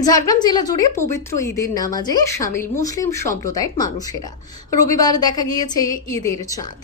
ঝাড়গ্রাম জেলা জুড়ে পবিত্র ঈদের নামাজে সামিল মুসলিম সম্প্রদায়ের মানুষেরা। রবিবার দেখা গিয়েছে ঈদের চাঁদ।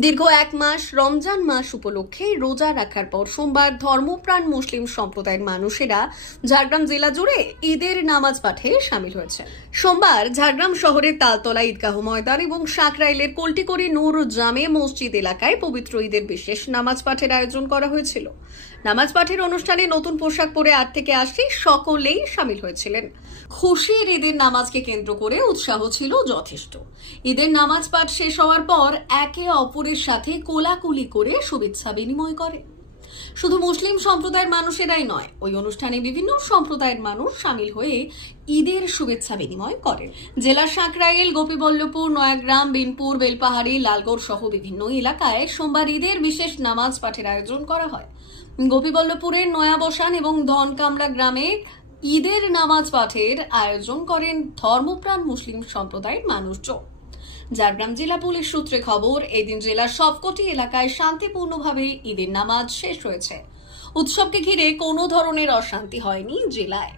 দীর্ঘ এক মাস রমজান মাস উপলক্ষে রোজা রাখার পর সোমবার ধর্মপ্রাণ মুসলিম সম্প্রদায়ের মানুষেরা ঝাড়গ্রাম জেলা জুড়ে ঈদের নামাজ পাঠে সামিল হয়েছে। সোমবার ঝাড়গ্রাম শহরের তালতলা ঈদগাহ ময়দান এবং সাকরাইলের কল্টিকরি নূর জামে মসজিদ এলাকায় পবিত্র ঈদের বিশেষ নামাজ পাঠের আয়োজন করা হয়েছিল। নামাজ পাঠের অনুষ্ঠানে নতুন পোশাক পরে আট থেকে আশি সকলেই সামিল হয়েছিলেন। খুশির ঈদের নামাজকে কেন্দ্র করে উৎসাহ ছিল যথেষ্ট। ঈদের নামাজ পাঠ শেষ হওয়ার পর একে অপরের সাথে কোলাকুলি করে শুভেচ্ছা বিনিময় করে। শুধু মুসলিম সম্প্রদায়ের মানুষেরাই নয়, ওই অনুষ্ঠানে বিভিন্ন সম্প্রদায়ের মানুষ সামিল হয়ে ঈদের শুভেচ্ছা বিনিময় করেন। জেলার সাঁকরাইল, গোপীবল্লভপুর, নয়াগ্রাম, বিনপুর, বেলপাহাড়ি, লালগড় সহ বিভিন্ন এলাকায় সোমবার ঈদের বিশেষ নামাজ পাঠের আয়োজন করা হয়। গোপীবল্লভপুরের নয়াবসান এবং ধনকামড়া গ্রামে ঈদের নামাজ পাঠের আয়োজন করেন ধর্মপ্রাণ মুসলিম সম্প্রদায়ের মানুষজন। ঝাড়গ্রাম জেলা পুলিশ সূত্রে খবর, এদিন জেলার সবকটি এলাকায় শান্তিপূর্ণভাবে ঈদের নামাজ শেষ হয়েছে। উৎসবকে ঘিরে কোনো ধরনের অশান্তি হয়নি জেলায়।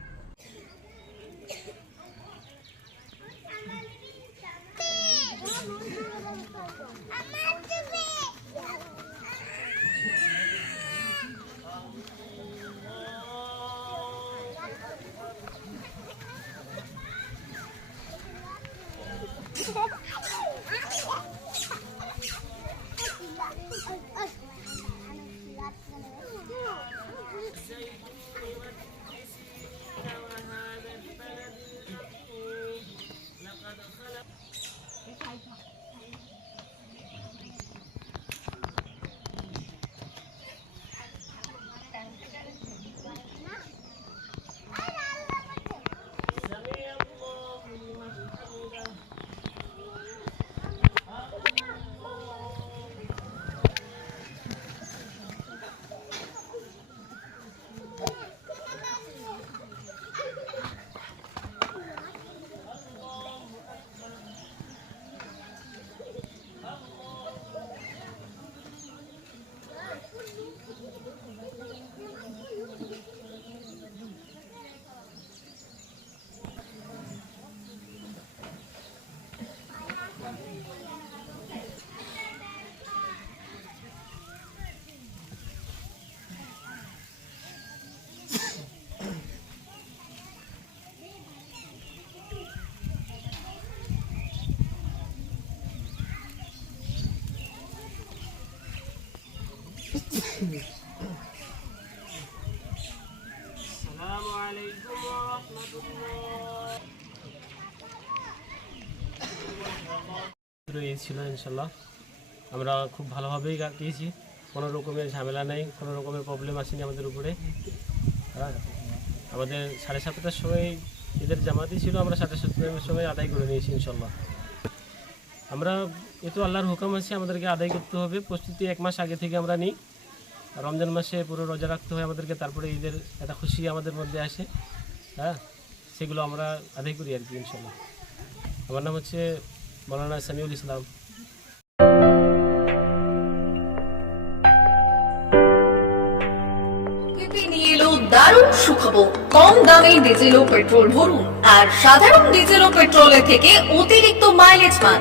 السلام عليكم ورحمة الله পুরো ঈদ ছিল ইনশাল্লাহ আমরা খুব ভালোভাবেই কাটিয়েছি কোনো রকমের ঝামেলা নেই কোনো রকমের প্রবলেম আসেনি আমাদের উপরে হ্যাঁ আমাদের সাড়ে সাতটার সময় ঈদের জামাতি ছিল আমরা সাড়ে সাতটার সময় আদায় করে নিয়েছি ইনশাল্লাহ আমরা এ তো আল্লাহর হুকাম আছে আমাদেরকে আদায় করতে হবে প্রস্তুতি এক মাস আগে থেকে আমরা নিই রমজান মাসে পুরো রোজা রাখতে হয় আমাদেরকে, তারপরে ঈদের একটা খুশি আমাদের মধ্যে আসে হ্যাঁ? সেগুলো আমরা আদায় করি আর কি ইনশাল্লাহ আমার নাম হচ্ছে মৌলানা সামিউল ইসলাম। দারুণ কম ডিজেল ও পেট্রোল ভরুন, আর সাধারণ ডিজেল ও পেট্রোলের থেকে অতিরিক্ত মাইলেজ পান।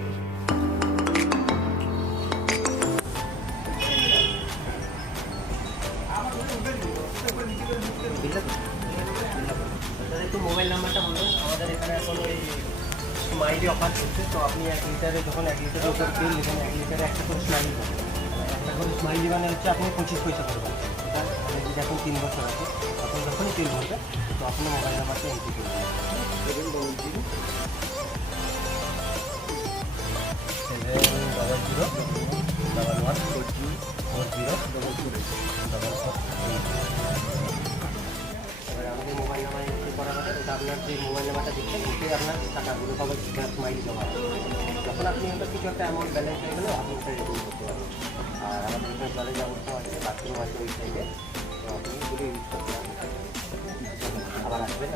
mobile নাম্বারটা বলুন আমাদের এখানে এখন ওই স্মাইলি অফার চলছে তো আপনি এক লিটারে যখন এক লিটারের উপর তেল নেবেন এক লিটারে একটা করে স্মাইলি পাবেন একটা করে স্মাইলি মানে হচ্ছে আপনি পঁচিশ পয়সা পাবেন এখন তিন বছর আছে আপনি যখনই তিন ভরবে তো আপনি মোবাইল নাম্বারটা এন্ট্রি করবেন one four four zero double আমাদের মোবাইল নাম্বার আপনার যে মোবাইল নাম্বারটা দিচ্ছেন, ওতে আপনার টাকাগুলো সবাই স্মাইল জমা যখন আপনি কিছু একটা অ্যামাউন্ট ব্যালেন্স হয়ে আপনি করতে পারবেন। আর আমাদের এখানে জলের ব্যবস্থা আছে বাথরুম আছে ওই সাইডে তো আপনি করতে পারবেন। আবার আসবেন